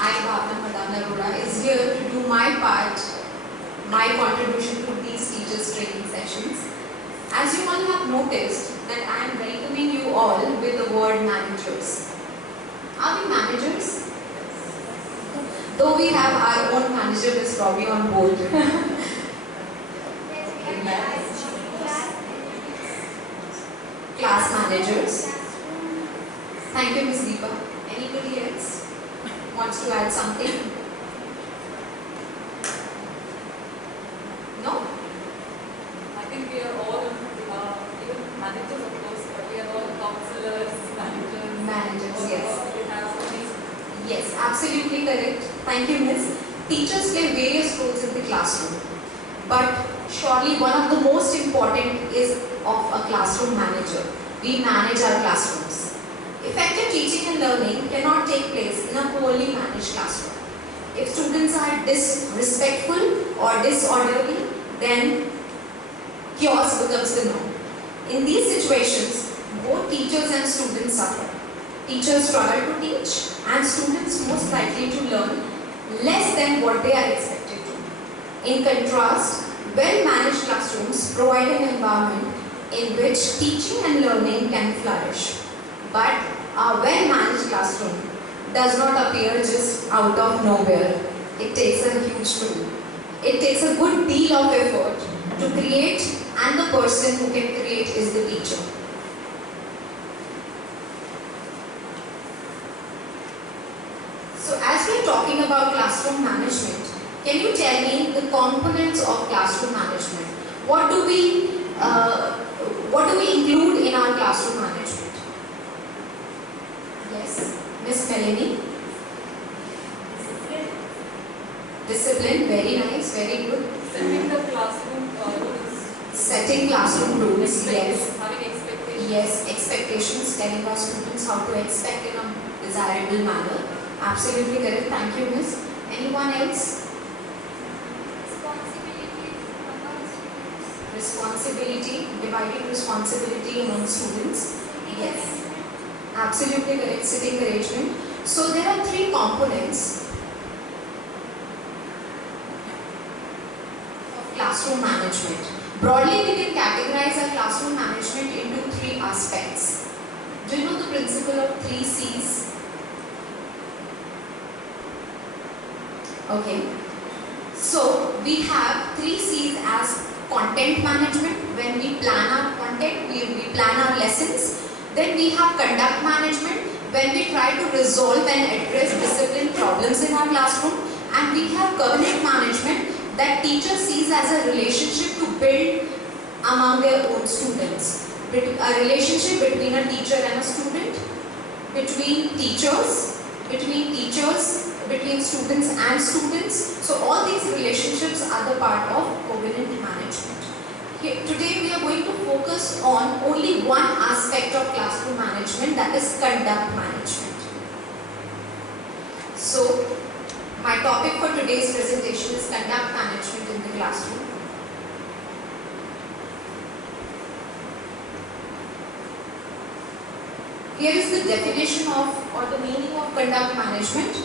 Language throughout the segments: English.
I, Bhavna Madana Arora, is here to do my part, my contribution to these teachers' training sessions. As you all have noticed that I am welcoming you all with the word managers. Are we managers? Though we have our own manager is probably on board. Class managers. Thank you, Ms. Deepa. Anybody else wants to add something? No? I think we are all, even managers of course, but we are all counselors, managers. Managers, yes. We have so many. Yes, absolutely correct. Thank you, Miss. Teachers play various roles in the classroom, but surely one of the most important is of a classroom manager. We manage our classrooms. Effective teaching and learning cannot take place in a poorly managed classroom. If students are disrespectful or disorderly, then chaos becomes the norm. In these situations, both teachers and students suffer. Teachers struggle to teach and students most likely to learn less than what they are expected to. In contrast, well-managed classrooms provide an environment in which teaching and learning can flourish. But a well-managed classroom does not appear just out of nowhere. It takes a huge toll. It takes a good deal of effort to create, and the person who can create is the teacher. So as we are talking about classroom management, can you tell me the components of classroom management? What do we include in our classroom management? Yes, Miss Melanie. Discipline, very nice, very good. Setting the classroom rules. Setting classroom rules, yes. Having expectations. Yes, expectations, telling our students how to expect in a desirable manner. Absolutely correct. Thank you, Miss. Anyone else? Responsibility, dividing responsibility among students. Yes. Absolutely correct. Sitting arrangement. So there are three components of classroom management. Broadly, we can categorize our classroom management into three aspects. Do you know the principle of 3 C's? Okay. So we have 3 C's as content management. When we plan our content, we plan our lessons. Then we have conduct management when we try to resolve and address discipline problems in our classroom. And we have covenant management that teacher sees as a relationship to build among their own students. A relationship between a teacher and a student, between teachers, between students and students. So all these relationships are the part of covenant management. Today we are going to focus on only one aspect of classroom management, that is conduct management. So my topic for today's presentation is conduct management in the classroom. Here is the definition of or the meaning of conduct management.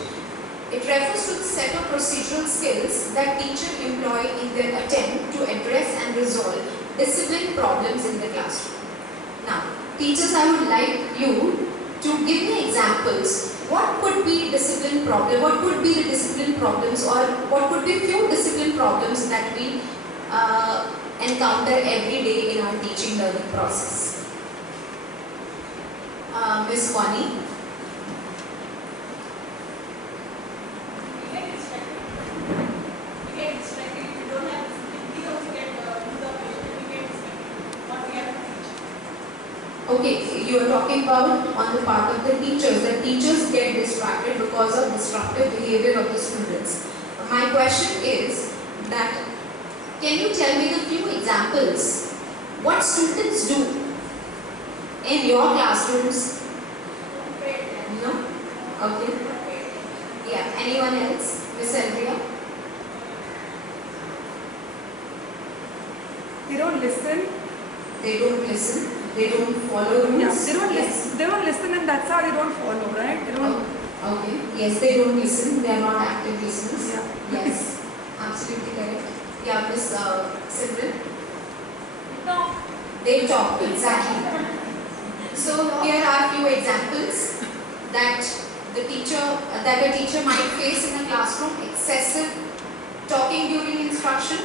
It refers to the set of procedural skills that teachers employ in their attempt to address and resolve discipline problems in the classroom. Now, teachers, I would like you to give me examples. What could be discipline problem? What could be the discipline problems, or what could be few discipline problems that we encounter every day in our teaching learning process? Miss Kwani. Okay, you are talking about on the part of the teachers, that teachers get distracted because of disruptive behavior of the students. My question is that, can you tell me the few examples what students do in your classrooms? No? Okay. Yeah, anyone else? Miss Andrea? They don't listen. They don't listen. They don't follow rules. Yeah, they don't listen, and that's how they don't follow, right? They don't. Okay. Yes, they don't listen. They are not active listeners. Yeah. Yes, absolutely correct. Yeah, Miss Simran. No. They talk, exactly. So here are few examples that a teacher might face in a classroom: excessive talking during instruction,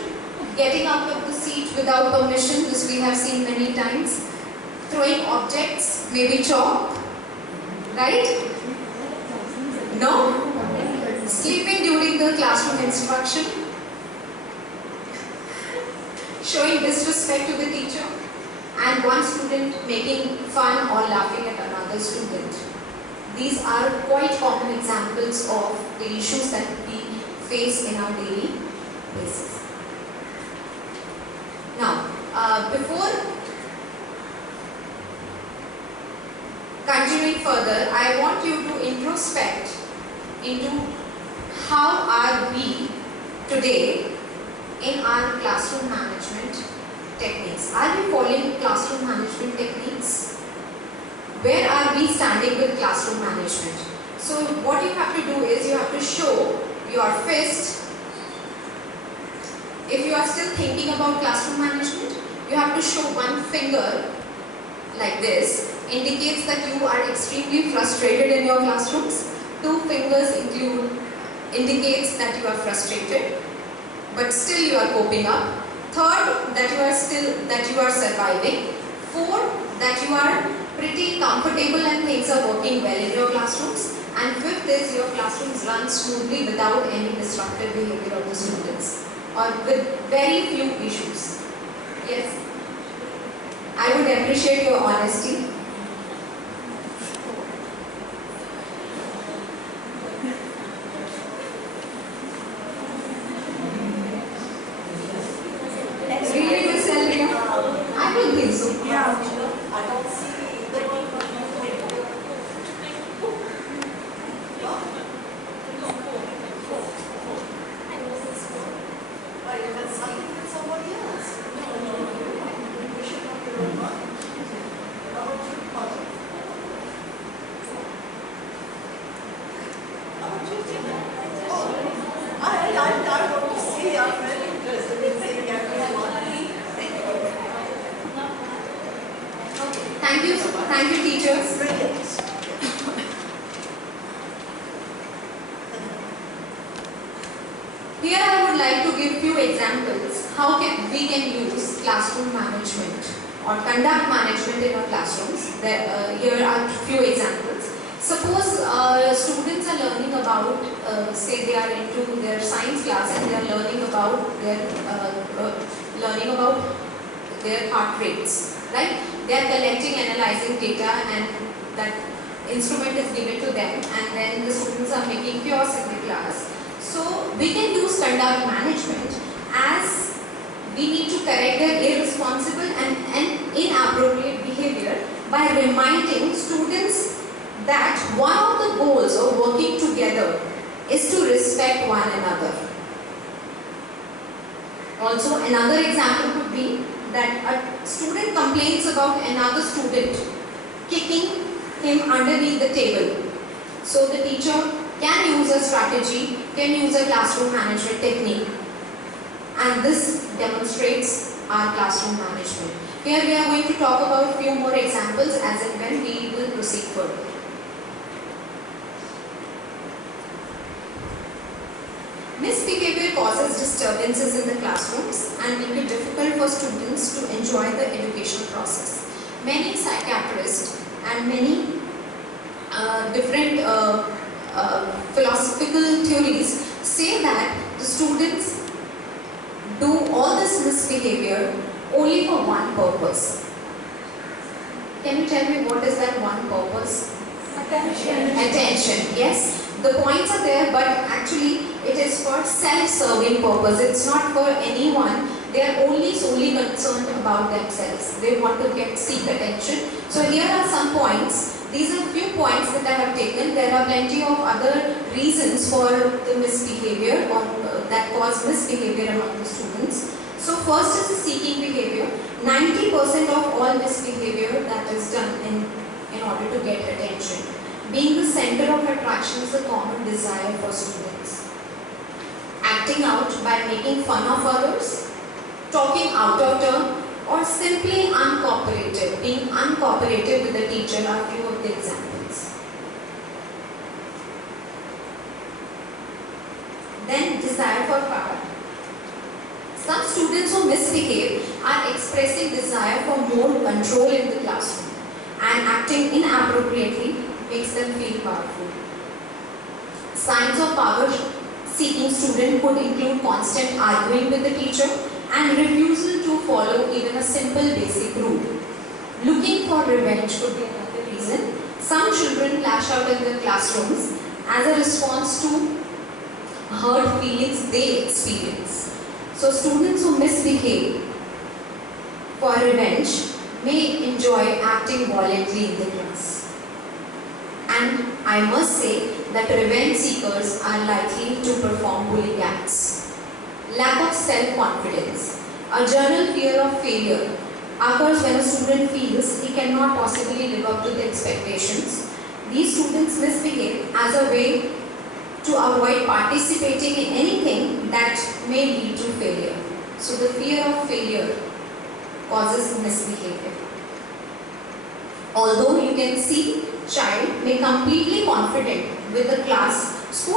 getting out of the seat without permission, this we have seen many times, throwing objects, maybe chalk, right? No? Sleeping during the classroom instruction, showing disrespect to the teacher, and one student making fun or laughing at another student. These are quite common examples of the issues that we face in our daily basis. Now, before continuing further, I want you to introspect into how are we today in our classroom management techniques. Are we following classroom management techniques? Where are we standing with classroom management? So what you have to do is you have to show your fist. If you are still thinking about classroom management, you have to show one finger like this, indicates that you are extremely frustrated in your classrooms. Two fingers indicates that you are frustrated, but still you are coping up. Third, that you are surviving. Fourth, that you are pretty comfortable and things are working well in your classrooms. And fifth is your classrooms run smoothly without any disruptive behavior of the students or with very few issues. Yes. I would appreciate your honesty. Really, Miss Elvia? I don't think so. Yeah. I don't see somebody else. You should have your own mind. How about you, Father? How about you, Tina? Oh, I want to see. I'm very interested in seeing everyone. Thank you, teachers. Brilliant. Here I would like to give few examples how we can use classroom management or conduct management in our classrooms. Here are few examples. Suppose students are learning about, say they are into their science class and they are learning about their heart rates, right? They are collecting, analyzing data, and that instrument is given to them, and then the students are making chaos in the class. So we can use conduct management as we need to correct their irresponsible and inappropriate behavior by reminding students that one of the goals of working together is to respect one another. Also, another example could be that a student complains about another student kicking him underneath the table. So the teacher can use a strategy, can use a classroom management technique, and this demonstrates our classroom management. Here we are going to talk about few more examples as and when we will proceed further. Misbehavior causes disturbances in the classrooms and make it difficult for students to enjoy the education process. Many psychiatrists and many different philosophical theories say that the students do all this misbehavior only for one purpose. Can you tell me what is that one purpose? Attention. Attention, yes. The points are there, but actually it is for self-serving purpose. It's not for anyone. They are only solely concerned about themselves. They want to seek attention. So here are some points. These are few points that I have taken. There are plenty of other reasons for the misbehavior or that cause misbehavior among the students. So first is the seeking behavior. 90% of all misbehavior that is done in order to get attention. Being the center of attraction is a common desire for students. Acting out by making fun of others, talking out of turn, or simply uncooperative, being uncooperative with the teacher are few of the examples. Then desire for power. Some students who misbehave are expressing desire for more control in the classroom, and acting inappropriately makes them feel powerful. Signs of power-seeking student could include constant arguing with the teacher and refusal to follow even a simple basic rule. Looking for revenge could be another reason. Some children lash out in the classrooms as a response to hurt feelings they experience. So students who misbehave for revenge may enjoy acting violently in the class. And I must say that revenge seekers are likely to perform bullying acts. Lack of self-confidence. A general fear of failure occurs when a student feels he cannot possibly live up to the expectations. These students misbehave as a way to avoid participating in anything that may lead to failure. So the fear of failure causes misbehavior. Although you can see child may completely confident with the class